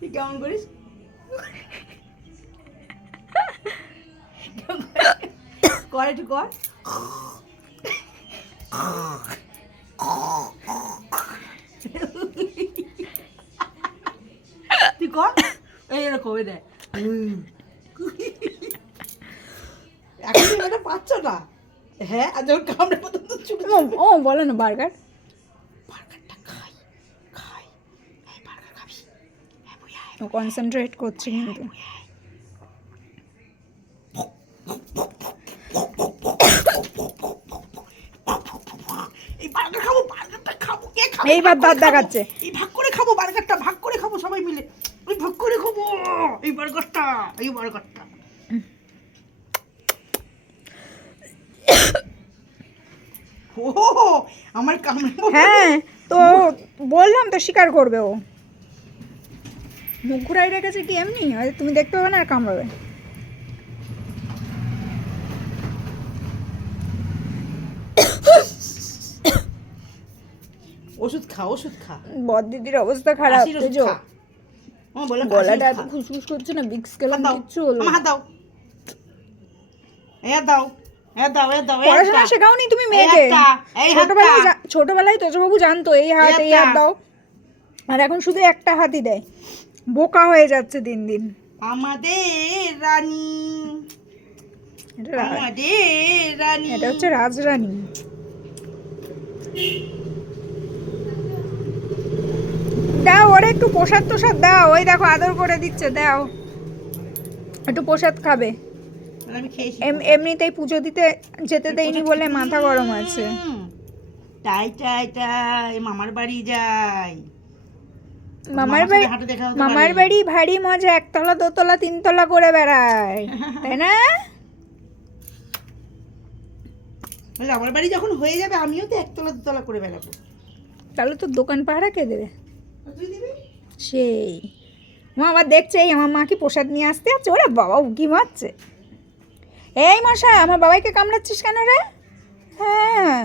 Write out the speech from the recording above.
তুই কেমন করিস? কর একটু কর। তুই কর এইরকম দে। এখন তুমি এটা পাচ্ছ না। হ্যাঁ, আর যখন কামড়ে প্রথম তো চুপ ও বলো না বার্গার। বার্গারটা খাই খাই। এই বার্গার খাবি? হ্যাঁ বুয়া, ও কনসেন্ট্রেট করছে কিন্তু। এই বার্গার খাবো, বার্গারটা খাবো। কে খাবে? এইবার দাঁত দেখাচ্ছে। এই ভাগ করে খাবো বার্গারটা, ভাগ করে খাবো সবাই মিলে। ওই ভাগ করে খাবো এই বার্গারটা, এই বার্গারটা। ও আমার কামড়ে। হ্যাঁ তো বললাম তো স্বীকার করবে ও। মুখ ঘুরাই রেখেছে কি এমনি, হয়তো তুমি দেখতে পাবে না আর কামড়াবে। ওষুধ খা, ওষুধ খা। বড়দিদির অবস্থা খারাপ। কাশির ওষুধ তেজো খা। ও বলে গলাটা এত খুশখুশ করছে না, বিক্স খেলাম কিচ্ছু হলো না। হাত দাও, এ দাও, এ দাও, এ দাও। পড়াশোনা শেখাওনি তুমি মেয়েকে? ছোটবেলায় তোজবাবু জানতো এই হাত দাও, আর এখন শুধু একটা হাতই দেয়। বোকা হয়ে যাচ্ছে দিন দিন আমাদের রানী, আমাদের রানী। এটা হচ্ছে রাজরানী। দাও ওরে একটু প্রসাদ তোসাদ দাও, ওই দেখো আদর করে দিচ্ছে, দাও একটু প্রসাদ খাবে। আমি খেয়েছি। এমনিতেই পুজো দিতে যেতে দেয়নি বলে মাথা গরম আছে। তাই তাই তাই মামার বাড়ি যাই। মামার বাড়ি ভারী মজা, একতলা দোতলা তিনতলা করে বেড়ায়, তাই না? আমার বাড়ি যখন হয়ে যাবে আমিও তো একতলা দুতলা করে বেড়াবো। তাহলে তো দোকান পাহারা কে দেবে? তুই দিবি? সেই মা আবার দেখছে এই আমার মা কি প্রসাদ নিয়ে আসতে আছে, ওরা বাবা উকি মারছে। এই মশাই, আমার বাবাইকে কামড়াচ্ছিস কেন রে? হ্যাঁ